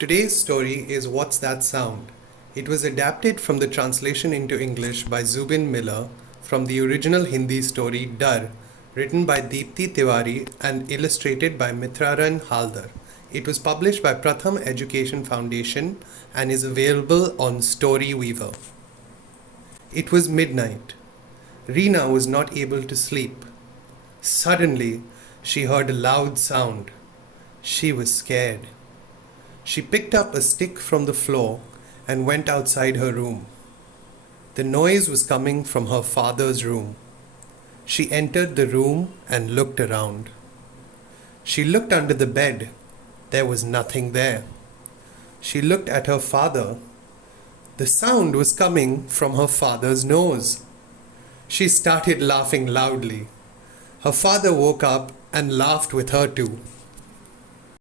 Today's story is What's That Sound? It was adapted from the translation into English by Zubin Miller from the original Hindi story Dar, written by Deepthi Tiwari and illustrated by Mitraran Haldar. It was published by Pratham Education Foundation and is available on Storyweaver. It was midnight. Reena was not able to sleep. Suddenly, she heard a loud sound. She was scared. She picked up a stick from the floor and went outside her room. The noise was coming from her father's room. She entered the room and looked around. She looked under the bed. There was nothing there. She looked at her father. The sound was coming from her father's nose. She started laughing loudly. Her father woke up and laughed with her too.